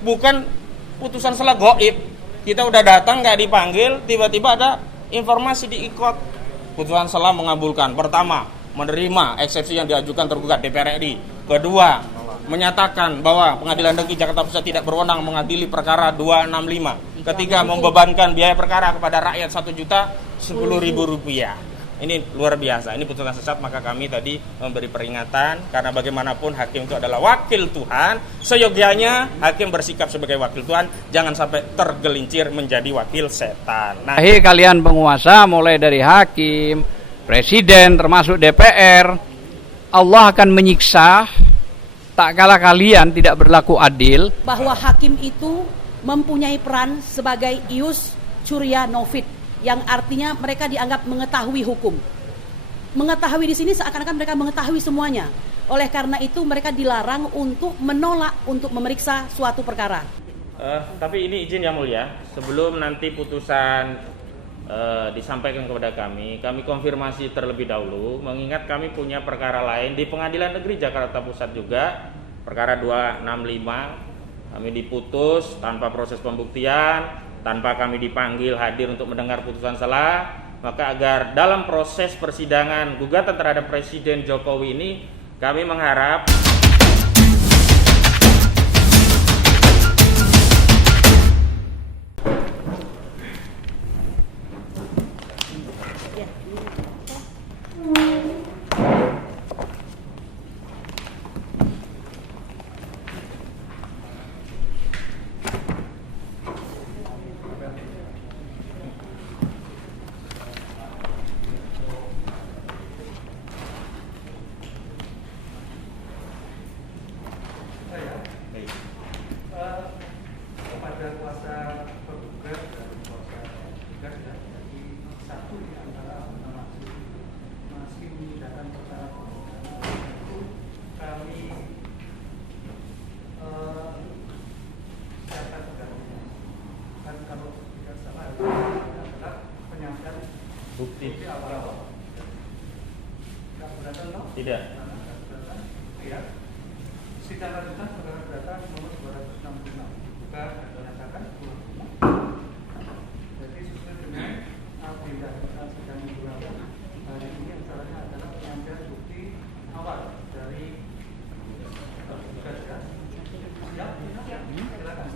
bukan putusan selah gaib. Kita udah datang nggak dipanggil, tiba-tiba ada informasi di ikot. Putusan selah mengabulkan. Pertama, menerima eksepsi yang diajukan tergugat DPR RI. Kedua, menyatakan bahwa Pengadilan Negeri Jakarta Pusat tidak berwenang mengadili perkara 265. Ketiga, membebankan biaya perkara kepada rakyat 1.010.000 rupiah. Ini luar biasa. Ini putusan sesat, maka kami tadi memberi peringatan karena bagaimanapun hakim itu adalah wakil Tuhan. Seyogianya hakim bersikap sebagai wakil Tuhan, jangan sampai tergelincir menjadi wakil setan. Nah, kalian penguasa mulai dari hakim, presiden termasuk DPR, Allah akan menyiksa tak kala kalian tidak berlaku adil. Bahwa hakim itu mempunyai peran sebagai ius curia novit, yang artinya mereka dianggap mengetahui hukum. Mengetahui di sini seakan-akan mereka mengetahui semuanya. Oleh karena itu mereka dilarang untuk menolak untuk memeriksa suatu perkara. Tapi ini izin yang mulia, sebelum nanti putusan disampaikan kepada kami konfirmasi terlebih dahulu, mengingat kami punya perkara lain di Pengadilan Negeri Jakarta Pusat juga, perkara 265, kami diputus tanpa proses pembuktian, tanpa kami dipanggil hadir untuk mendengar putusan selah. Maka agar dalam proses persidangan gugatan terhadap Presiden Jokowi ini, kami mengharap kepada kuasa penggugat dan kuasa tergugat, jadi satu di antara masih memudahkan perkara itu kami siapkan penggantinya. Kan kalau tidak salah adalah penyampaian bukti awal. Tidak keberatan toh? tidak. Ya. Sidang lanjutan perkara perdata nomor 266. Buka menyatakan jadi sesuai dengan agenda sidang minggu lalu, hari ini acaranya adalah penyampaian bukti awal dari tergugat. Siap? Silakan.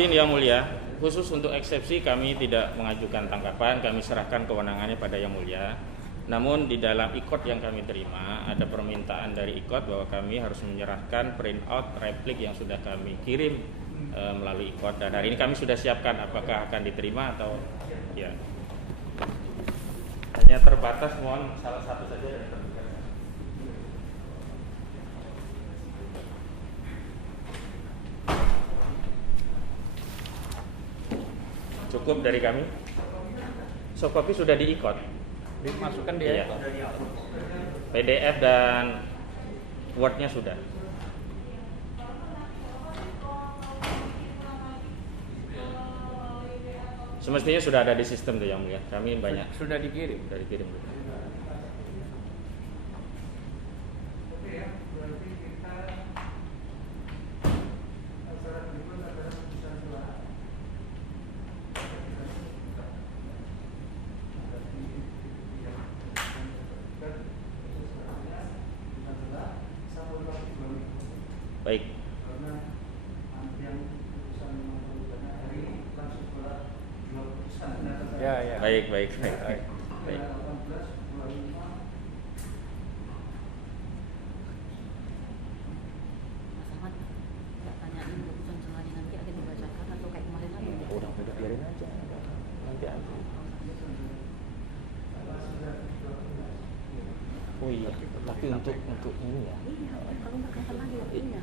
Izin Yang Mulia, khusus untuk eksepsi kami tidak mengajukan tanggapan, kami serahkan kewenangannya pada Yang Mulia. Namun di dalam ikot yang kami terima ada permintaan dari ikot bahwa kami harus menyerahkan printout replik yang sudah kami kirim melalui ikot, dan hari ini kami sudah siapkan apakah akan diterima atau ya. Hanya terbatas, mohon salah satu saja dari tergugat. Cukup dari kami. Soft copy sudah diikot. Dimasukkan di Iya. PDF dan Word-nya sudah. Semestinya sudah ada di sistem tuh Yang Mulia. Kami banyak Sudah dikirim. dari kirim. Berarti kita acara berikut adalah putusan selah. Baik. Karena yang putusan menentukan hari ini langsung setelah dua putusan. Ya. Baik. Baik. 18, 25. Mas Ahmad, nggak tanyain putusan selanjutnya nanti akan dibacakan atau kayak kemarin lagi? Udah biarin aja. Nanti aja. Oh iya, tapi untuk ini ya. Iya, kalau nggak kapan lagi waktunya.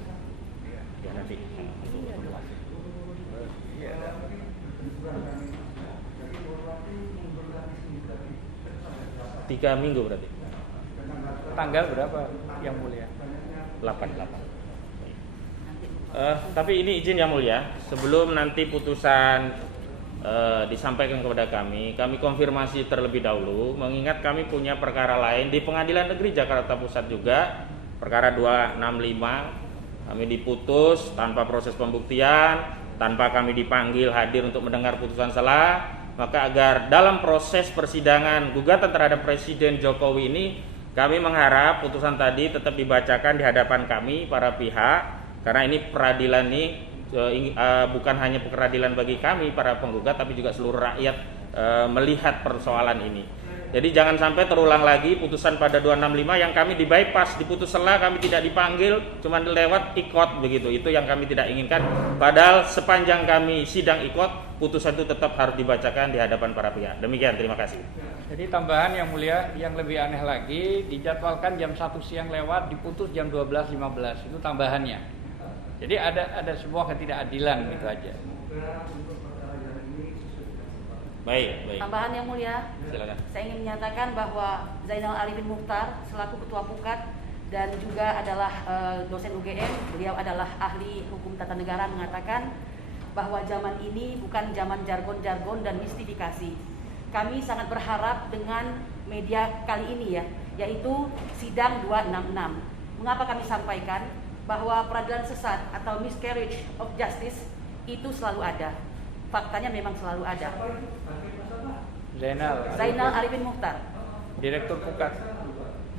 Ya nanti. Iya. 3 minggu berarti. Tanggal berapa Yang Mulia? 8. Tapi ini izin Yang Mulia, sebelum nanti putusan disampaikan kepada kami konfirmasi terlebih dahulu, mengingat kami punya perkara lain di Pengadilan Negeri Jakarta Pusat juga, perkara 265, kami diputus tanpa proses pembuktian, tanpa kami dipanggil hadir untuk mendengar putusan selah. Maka agar dalam proses persidangan gugatan terhadap Presiden Jokowi ini, kami mengharap putusan tadi tetap dibacakan di hadapan kami para pihak, karena ini peradilan ini bukan hanya peradilan bagi kami para penggugat, tapi juga seluruh rakyat melihat persoalan ini. Jadi jangan sampai terulang lagi putusan pada 265 yang kami di bypass, diputus selah, kami tidak dipanggil, cuma lewat ikot begitu. Itu yang kami tidak inginkan. Padahal sepanjang kami sidang ikot, putusan itu tetap harus dibacakan di hadapan para pihak. Demikian, terima kasih. Jadi tambahan Yang Mulia, yang lebih aneh lagi, dijadwalkan jam 1 siang lewat, diputus jam 12.15. Itu tambahannya. Jadi ada sebuah ketidakadilan gitu aja. Baik. Tambahan Yang Mulia, Silakan. saya ingin menyatakan bahwa Zainal Arifin Mukhtar selaku Ketua Pukat dan juga adalah dosen UGM, beliau adalah ahli hukum tata negara, mengatakan bahwa zaman ini bukan zaman jargon-jargon dan mistifikasi. Kami sangat berharap dengan media kali ini yaitu sidang 266. Mengapa kami sampaikan bahwa peradilan sesat atau miscarriage of justice itu selalu ada. Faktanya memang selalu ada. Zainal Arifin Mukhtar, Direktur Pukat.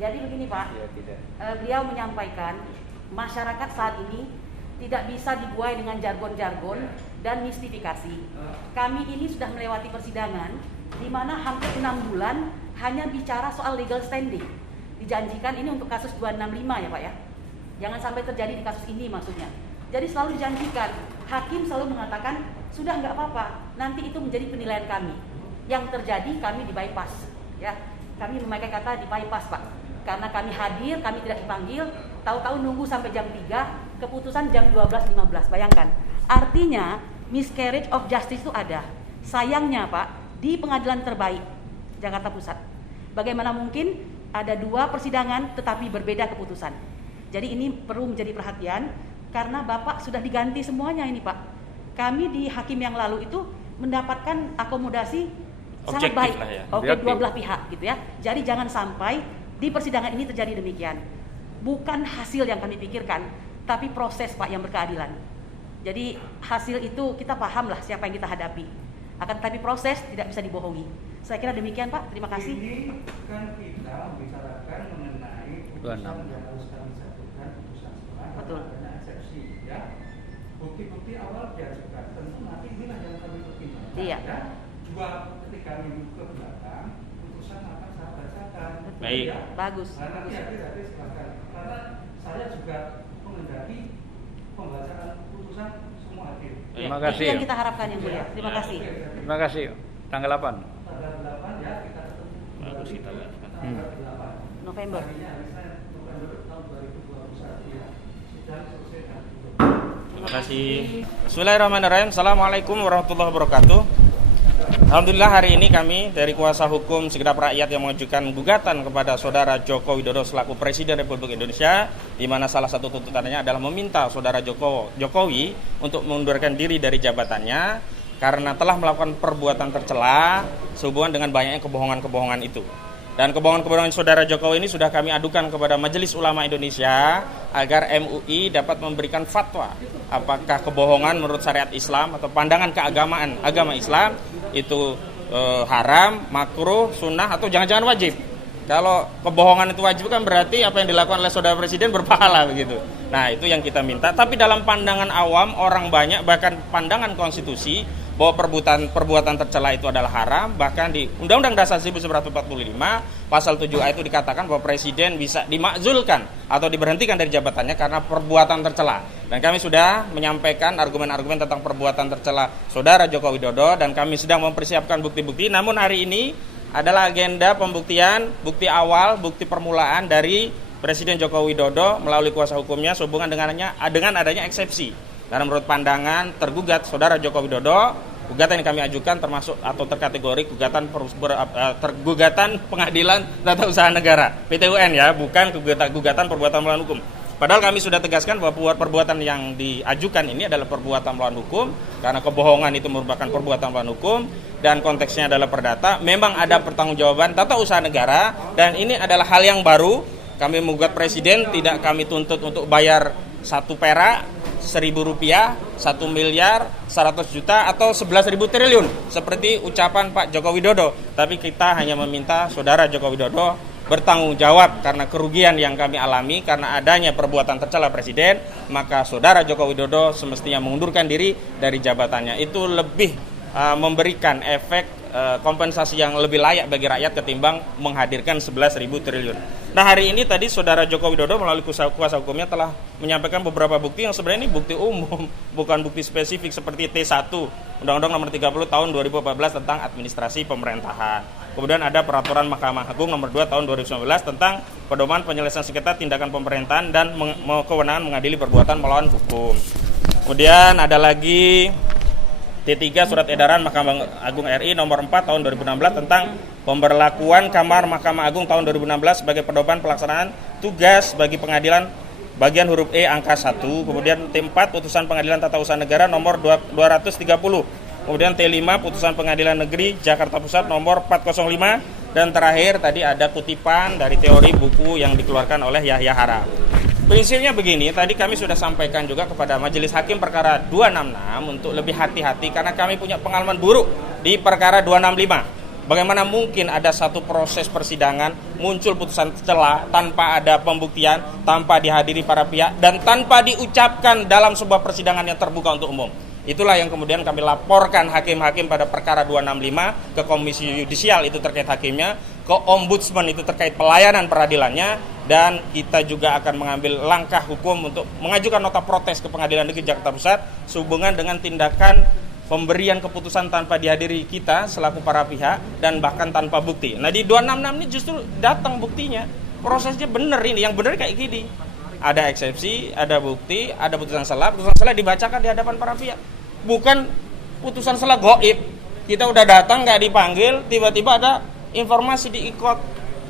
Jadi begini Pak, Ya, tidak. Beliau menyampaikan masyarakat saat ini tidak bisa dibuai dengan jargon-jargon dan mistifikasi. Kami ini sudah melewati persidangan di mana hampir 6 bulan hanya bicara soal legal standing. Dijanjikan ini untuk kasus 265 ya Pak ya. Jangan sampai terjadi di kasus ini maksudnya. Jadi selalu dijanjikan, hakim selalu mengatakan sudah nggak apa-apa, nanti itu menjadi penilaian kami. Yang terjadi kami di bypass, ya. Kami memakai kata di bypass Pak, karena kami hadir, kami tidak dipanggil, tahu-tahu nunggu sampai jam 3, keputusan jam 12.15. Bayangkan, artinya miscarriage of justice itu ada. Sayangnya Pak, di pengadilan terbaik Jakarta Pusat, bagaimana mungkin ada 2 persidangan tetapi berbeda keputusan. Jadi ini perlu menjadi perhatian karena Bapak sudah diganti semuanya ini Pak. Kami di hakim yang lalu itu mendapatkan akomodasi sangat baik. Ya. Oke, dua belah pihak gitu ya. Jadi jangan sampai di persidangan ini terjadi demikian. Bukan hasil yang kami pikirkan, tapi proses Pak yang berkeadilan. Jadi hasil itu kita paham lah siapa yang kita hadapi. Akan tetapi proses tidak bisa dibohongi. Saya kira demikian Pak. Terima kasih. Ini kan kita membicarakan mengenai putusan yang harus kami satukan, putusan setelah Betul. adanya eksepsi, ya. bukti-bukti awal diajukan. Tentu nanti inilah yang kami pertimbangkan. Iya. Dan 2-3 minggu ke belakang putusan akan saya bacakan. Baik. Ya. Bagus. Nah, nanti akhir-akhir silakan. Karena saya juga mengendaki pembacaan putusan semua hakim. Terima Itu kasih. yang kita harapkan yang mulia. Terima kasih. Terima kasih. Tanggal 8. Tanggal 8 ya kita ketemu. Bagus kita lihat. Tanggal 8. November. Harinya hari Senin, November tahun 2021 ya. Sidang selesai dan tutup. Terima kasih. Bismillahirrahmanirrahim. Assalamualaikum warahmatullahi wabarakatuh. Alhamdulillah hari ini kami dari kuasa hukum segenap rakyat yang mengajukan gugatan kepada Saudara Joko Widodo selaku Presiden Republik Indonesia, di mana salah satu tuntutannya adalah meminta Saudara Jokowi untuk mengundurkan diri dari jabatannya karena telah melakukan perbuatan tercela sehubungan dengan banyaknya kebohongan-kebohongan itu. Dan kebohongan-kebohongan Saudara Jokowi ini sudah kami adukan kepada Majelis Ulama Indonesia agar MUI dapat memberikan fatwa apakah kebohongan menurut syariat Islam atau pandangan keagamaan agama Islam itu haram, makruh, sunnah atau jangan-jangan wajib. Kalau kebohongan itu wajib kan berarti apa yang dilakukan oleh Saudara Presiden berpahala begitu. Nah, itu yang kita minta. Tapi dalam pandangan awam orang banyak, bahkan pandangan konstitusi, bahwa perbuatan tercela itu adalah haram. Bahkan di Undang-Undang Dasar 1945 pasal 7A itu dikatakan bahwa presiden bisa dimakzulkan atau diberhentikan dari jabatannya karena perbuatan tercela. Dan kami sudah menyampaikan argumen-argumen tentang perbuatan tercela Saudara Joko Widodo dan kami sedang mempersiapkan bukti-bukti. Namun hari ini adalah agenda pembuktian, bukti awal, bukti permulaan dari Presiden Joko Widodo melalui kuasa hukumnya sehubungan dengan adanya eksepsi. Karena menurut pandangan tergugat Saudara Joko Widodo, gugatan yang kami ajukan termasuk atau terkategori gugatan pengadilan tata usaha negara (PT-UN) ya, bukan gugatan perbuatan melawan hukum. Padahal kami sudah tegaskan bahwa perbuatan yang diajukan ini adalah perbuatan melawan hukum karena kebohongan itu merupakan perbuatan melawan hukum dan konteksnya adalah perdata. Memang ada pertanggungjawaban tata usaha negara dan ini adalah hal yang baru. Kami menggugat presiden, tidak kami tuntut untuk bayar 1 perak, 1.000 rupiah, 1 miliar, 100 juta atau 11.000 triliun seperti ucapan Pak Joko Widodo. Tapi kita hanya meminta Saudara Joko Widodo bertanggung jawab karena kerugian yang kami alami karena adanya perbuatan tercela presiden, maka Saudara Joko Widodo semestinya mengundurkan diri dari jabatannya. Itu lebih memberikan efek kompensasi yang lebih layak bagi rakyat ketimbang menghadirkan 11.000 triliun. Nah, hari ini tadi Saudara Joko Widodo melalui kuasa hukumnya telah menyampaikan beberapa bukti yang sebenarnya ini bukti umum, bukan bukti spesifik seperti T1 Undang-Undang Nomor 30 Tahun 2014 tentang administrasi pemerintahan. Kemudian ada Peraturan Mahkamah Agung Nomor 2 Tahun 2019 tentang pedoman penyelesaian sengketa tindakan pemerintahan dan kewenangan mengadili perbuatan melawan hukum. Kemudian ada lagi T3 Surat Edaran Mahkamah Agung RI Nomor 4 Tahun 2016 tentang pemberlakuan Kamar Mahkamah Agung tahun 2016 sebagai pedoman pelaksanaan tugas bagi pengadilan bagian huruf E angka 1. Kemudian T4 Putusan Pengadilan Tata Usaha Negara Nomor 230. Kemudian T5 Putusan Pengadilan Negeri Jakarta Pusat Nomor 405. Dan terakhir tadi ada kutipan dari teori buku yang dikeluarkan oleh Yahya Hara. Prinsipnya begini, tadi kami sudah sampaikan juga kepada Majelis Hakim perkara 266 untuk lebih hati-hati karena kami punya pengalaman buruk di perkara 265. Bagaimana mungkin ada satu proses persidangan muncul putusan tercela tanpa ada pembuktian, tanpa dihadiri para pihak dan tanpa diucapkan dalam sebuah persidangan yang terbuka untuk umum. Itulah yang kemudian kami laporkan hakim-hakim pada perkara 265 ke Komisi Yudisial itu terkait hakimnya, ke Ombudsman itu terkait pelayanan peradilannya, dan kita juga akan mengambil langkah hukum untuk mengajukan nota protes ke Pengadilan Negeri Jakarta Pusat sehubungan dengan tindakan pemberian keputusan tanpa dihadiri kita selaku para pihak dan bahkan tanpa bukti. Nah, di 266 ini justru datang buktinya. Prosesnya benar ini, yang benar kayak gini. Ada eksepsi, ada bukti, ada putusan salah dibacakan di hadapan para pihak. Bukan putusan salah gaib. Kita udah datang nggak dipanggil, tiba-tiba ada informasi di ikot.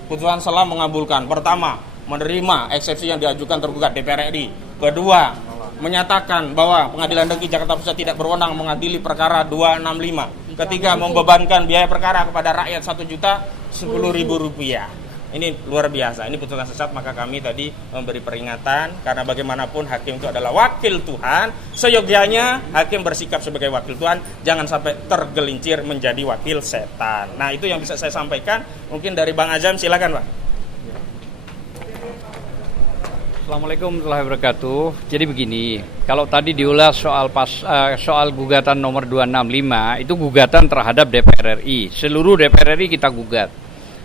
Putusan salah mengabulkan. Pertama, menerima eksepsi yang diajukan tergugat DPR RI. Kedua, menyatakan bahwa Pengadilan Negeri Jakarta Pusat tidak berwenang mengadili perkara 265. Ketiga, membebankan biaya perkara kepada rakyat 1.010.000 rupiah. Ini luar biasa, ini putusan sesat, maka kami tadi memberi peringatan karena bagaimanapun hakim itu adalah wakil Tuhan. Seyogyanya hakim bersikap sebagai wakil Tuhan, jangan sampai tergelincir menjadi wakil setan. Nah, itu yang bisa saya sampaikan. Mungkin dari Bang Azam, silakan Pak. Assalamualaikum warahmatullahi wabarakatuh. Jadi begini, kalau tadi diulas soal gugatan nomor 265 itu gugatan terhadap DPR RI. Seluruh DPR RI kita gugat.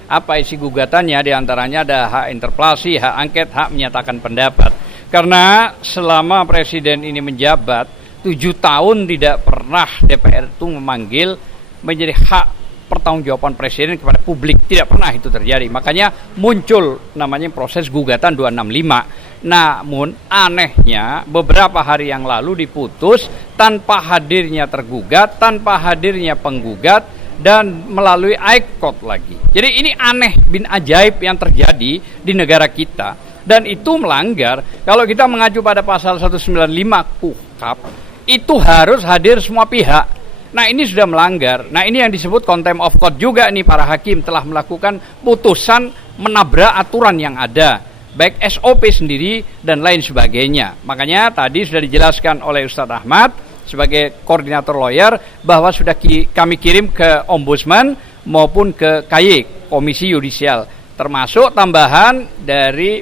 Apa isi gugatannya? Di antaranya ada hak interpelasi, hak angket, hak menyatakan pendapat. Karena selama presiden ini menjabat 7 tahun tidak pernah DPR itu memanggil menjadi hak pertanggungjawaban presiden kepada publik, tidak pernah itu terjadi. Makanya muncul namanya proses gugatan 265. Namun anehnya beberapa hari yang lalu diputus tanpa hadirnya tergugat, tanpa hadirnya penggugat, dan melalui ICOT lagi. Jadi ini aneh bin ajaib yang terjadi di negara kita, dan itu melanggar. Kalau kita mengacu pada pasal 195 KUHP, itu harus hadir semua pihak. Nah ini sudah melanggar. Nah ini yang disebut contempt of court juga nih, para hakim telah melakukan putusan menabrak aturan yang ada, baik SOP sendiri dan lain sebagainya. Makanya tadi sudah dijelaskan oleh Ustadz Ahmad sebagai koordinator lawyer bahwa sudah kami kirim ke Ombudsman maupun ke KY, Komisi Yudisial, termasuk tambahan dari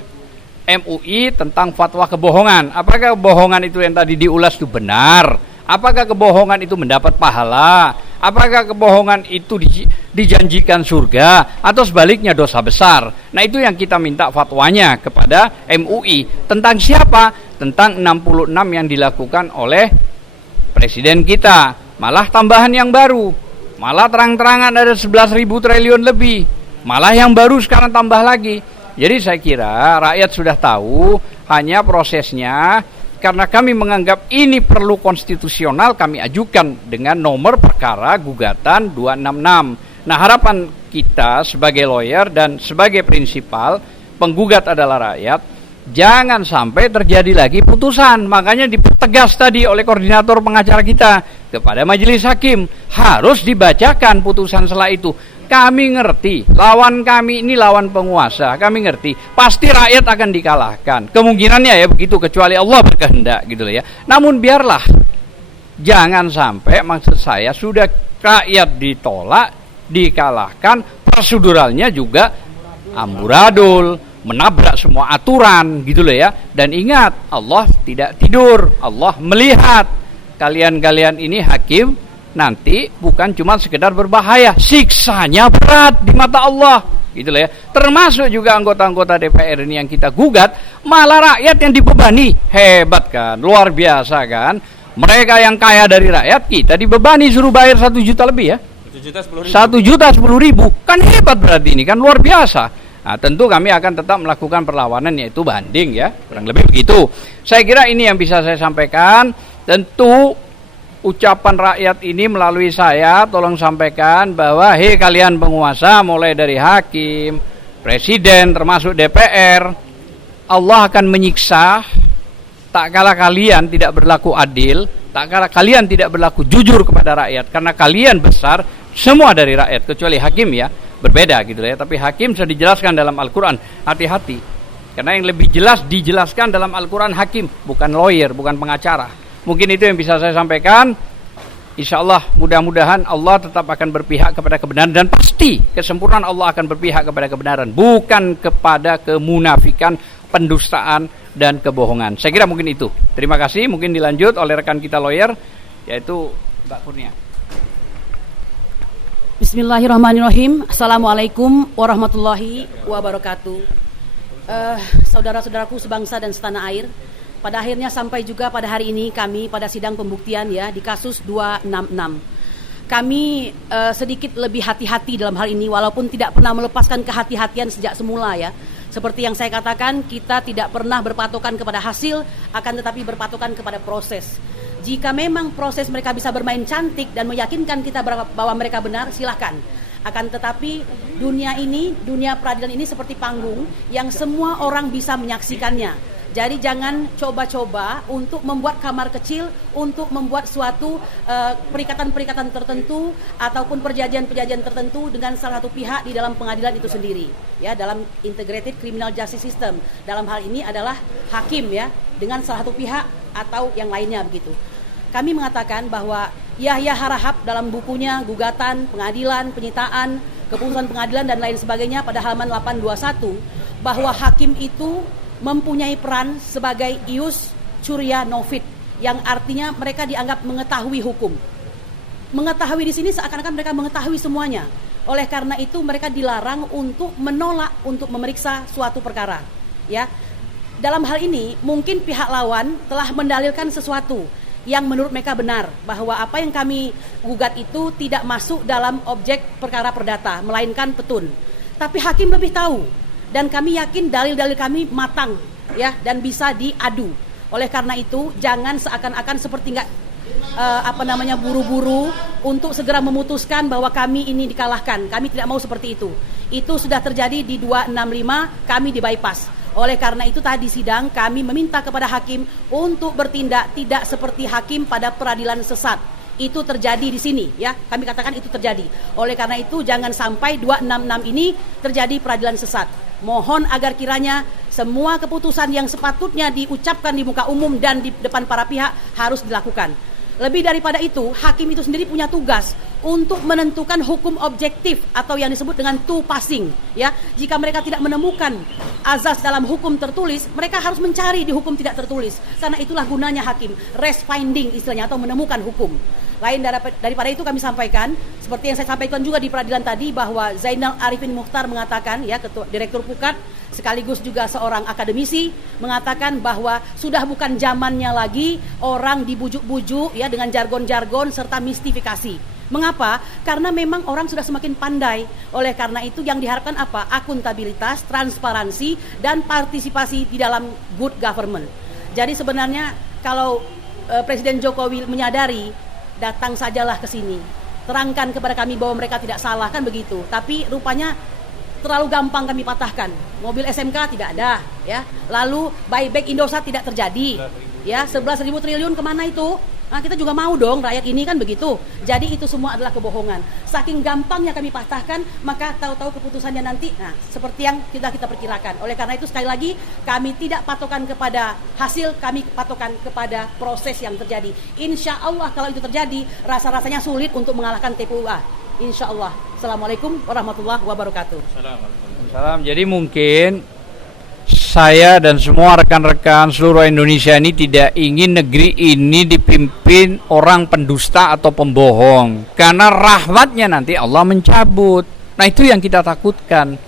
MUI tentang fatwa kebohongan. Apakah kebohongan itu yang tadi diulas itu benar? Apakah kebohongan itu mendapat pahala? Apakah kebohongan itu dijanjikan surga? Atau sebaliknya dosa besar? Nah itu yang kita minta fatwanya kepada MUI. Tentang siapa? Tentang 66 yang dilakukan oleh presiden kita. Malah tambahan yang baru. Malah terang-terangan ada 11.000 triliun lebih. Malah yang baru sekarang tambah lagi. Jadi saya kira rakyat sudah tahu, hanya prosesnya. Karena kami menganggap ini perlu konstitusional, kami ajukan dengan nomor perkara gugatan 266. Nah harapan kita sebagai lawyer dan sebagai prinsipal, penggugat adalah rakyat, jangan sampai terjadi lagi putusan. Makanya dipertegas tadi oleh koordinator pengacara kita kepada majelis hakim, harus dibacakan putusan setelah itu. Kami ngerti, lawan kami ini lawan penguasa, kami ngerti, pasti rakyat akan dikalahkan. Kemungkinannya ya begitu, kecuali Allah berkehendak gitu loh ya. Namun biarlah, jangan sampai, maksud saya sudah rakyat ditolak, dikalahkan, proseduralnya juga amburadul, menabrak semua aturan gitu loh ya. Dan ingat, Allah tidak tidur, Allah melihat. Kalian-kalian ini hakim nanti bukan cuma sekedar berbahaya, siksanya berat di mata Allah gitu loh ya. Termasuk juga anggota-anggota DPR ini yang kita gugat, malah rakyat yang dibebani. Hebat kan, luar biasa kan. Mereka yang kaya dari rakyat, kita dibebani suruh bayar 1 juta lebih ya, 1.010.000. Kan hebat berarti ini kan, luar biasa. Nah, tentu kami akan tetap melakukan perlawanan, yaitu banding ya, kurang lebih begitu. Saya kira ini yang bisa saya sampaikan. Tentu ucapan rakyat ini melalui saya tolong sampaikan bahwa hei kalian penguasa, mulai dari hakim, presiden, termasuk DPR, Allah akan menyiksa tak kala kalian tidak berlaku adil, tak kala kalian tidak berlaku jujur kepada rakyat. Karena kalian besar, semua dari rakyat, kecuali hakim ya, berbeda gitu ya. Tapi hakim sudah dijelaskan dalam Al-Quran, hati-hati. Karena yang lebih jelas dijelaskan dalam Al-Quran hakim, bukan lawyer, bukan pengacara. Mungkin itu yang bisa saya sampaikan. Insya Allah mudah-mudahan Allah tetap akan berpihak kepada kebenaran, dan pasti kesempurnaan Allah akan berpihak kepada kebenaran, bukan kepada kemunafikan, pendustaan, dan kebohongan. Saya kira mungkin itu. Terima kasih. Mungkin dilanjut oleh rekan kita lawyer, yaitu Mbak Kurnia. Bismillahirrahmanirrahim. Assalamualaikum warahmatullahi wabarakatuh. Saudara-saudaraku sebangsa dan setanah air, pada akhirnya sampai juga pada hari ini kami pada sidang pembuktian ya di kasus 266. Kami sedikit lebih hati-hati dalam hal ini, walaupun tidak pernah melepaskan kehati-hatian sejak semula ya. Seperti yang saya katakan, kita tidak pernah berpatokan kepada hasil, akan tetapi berpatokan kepada proses. Jika memang proses mereka bisa bermain cantik dan meyakinkan kita bahwa mereka benar, silahkan. Akan tetapi dunia ini, dunia peradilan ini seperti panggung yang semua orang bisa menyaksikannya. Jadi jangan coba-coba untuk membuat kamar kecil, untuk membuat suatu perikatan-perikatan tertentu ataupun perjanjian-perjanjian tertentu dengan salah satu pihak di dalam pengadilan itu sendiri. Ya, dalam Integrated Criminal Justice System. Dalam hal ini adalah hakim ya, dengan salah satu pihak atau yang lainnya begitu. Kami mengatakan bahwa Yahya Harahap dalam bukunya Gugatan, Pengadilan, Penyitaan, Keputusan Pengadilan dan lain sebagainya pada halaman 821 bahwa hakim itu mempunyai peran sebagai ius curia novit, yang artinya mereka dianggap mengetahui hukum. Mengetahui di sini seakan-akan mereka mengetahui semuanya. Oleh karena itu mereka dilarang untuk menolak untuk memeriksa suatu perkara. Ya, dalam hal ini mungkin pihak lawan telah mendalilkan sesuatu yang menurut mereka benar, bahwa apa yang kami gugat itu tidak masuk dalam objek perkara perdata, melainkan petun. Tapi hakim lebih tahu, dan kami yakin dalil-dalil kami matang, ya, dan bisa diadu. Oleh karena itu jangan seakan-akan seperti buru-buru untuk segera memutuskan bahwa kami ini dikalahkan. Kami tidak mau seperti itu. Itu sudah terjadi di 265, kami di bypass. Oleh karena itu tadi sidang kami meminta kepada hakim untuk bertindak tidak seperti hakim pada peradilan sesat. Itu terjadi di sini, ya. Kami katakan itu terjadi. Oleh karena itu jangan sampai 266 ini terjadi peradilan sesat. Mohon agar kiranya semua keputusan yang sepatutnya diucapkan di muka umum dan di depan para pihak harus dilakukan. Lebih daripada itu, hakim itu sendiri punya tugas untuk menentukan hukum objektif atau yang disebut dengan to passing, ya. Jika mereka tidak menemukan azas dalam hukum tertulis, mereka harus mencari di hukum tidak tertulis. Karena itulah gunanya hakim, res finding istilahnya, atau menemukan hukum. Lain daripada itu kami sampaikan, seperti yang saya sampaikan juga di peradilan tadi, bahwa Zainal Arifin Mukhtar mengatakan, ya, Ketua Direktur Pukat sekaligus juga seorang akademisi, mengatakan bahwa sudah bukan zamannya lagi orang dibujuk-bujuk, ya, dengan jargon-jargon serta mistifikasi. Mengapa? Karena memang orang sudah semakin pandai. Oleh karena itu yang diharapkan apa? Akuntabilitas, transparansi, dan partisipasi di dalam good government. Jadi sebenarnya kalau Presiden Jokowi menyadari, datang sajalah ke sini, terangkan kepada kami bahwa mereka tidak salah, kan begitu. Tapi rupanya terlalu gampang kami patahkan. Mobil SMK tidak ada, ya. Lalu buyback Indosat tidak terjadi, ya. 11.000 triliun kemana itu? Nah, kita juga mau dong rakyat ini, kan begitu. Jadi itu semua adalah kebohongan. Saking gampangnya kami patahkan, maka tahu-tahu keputusannya nanti, nah, seperti yang kita perkirakan. Oleh karena itu sekali lagi kami tidak patokan kepada hasil, kami patokan kepada proses yang terjadi. Insya Allah kalau itu terjadi, rasa-rasanya sulit untuk mengalahkan TPUA. Insya Allah. Assalamualaikum warahmatullahi wabarakatuh. Salam. Jadi mungkin saya dan semua rekan-rekan seluruh Indonesia ini tidak ingin negeri ini dipimpin orang pendusta atau pembohong, karena rahmatnya nanti Allah mencabut. Nah, itu yang kita takutkan.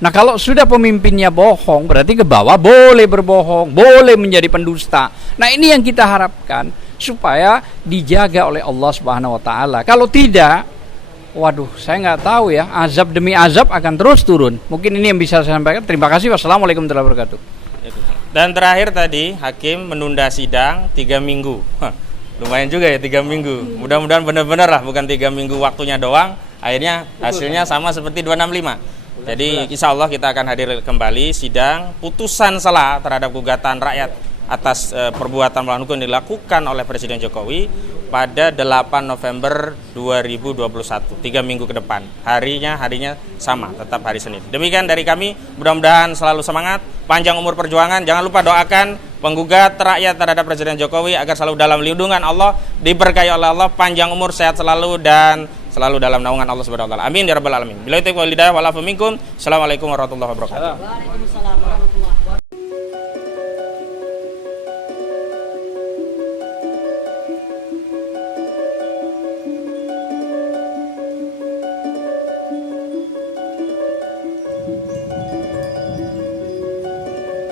Nah, kalau sudah pemimpinnya bohong, berarti ke bawah boleh berbohong, boleh menjadi pendusta. Nah, ini yang kita harapkan supaya dijaga oleh Allah Subhanahu wa taala. Kalau tidak, waduh, saya nggak tahu ya, azab demi azab akan terus turun. Mungkin ini yang bisa saya sampaikan. Terima kasih. Wassalamualaikum warahmatullahi wabarakatuh. Dan terakhir tadi hakim menunda sidang 3 minggu. Lumayan juga ya 3 minggu. Mudah-mudahan benar-benar lah, bukan 3 minggu waktunya doang. Akhirnya hasilnya sama seperti 265. Jadi insya Allah kita akan hadir kembali sidang putusan salah terhadap gugatan rakyat atas perbuatan melawan hukum yang dilakukan oleh Presiden Jokowi pada 8 November 2021, 3 minggu ke depan. Harinya sama, tetap hari Senin. Demikian dari kami, mudah-mudahan selalu semangat, panjang umur perjuangan. Jangan lupa doakan penggugat rakyat terhadap Presiden Jokowi agar selalu dalam lindungan Allah, diberkahi oleh Allah, panjang umur, sehat selalu, dan selalu dalam naungan Allah Subhanahu wa taala. Amin ya rabbal alamin. Billahi taufiq wal hidayah, wal afu minkum. Assalamualaikum warahmatullahi wabarakatuh. Waalaikumsalam.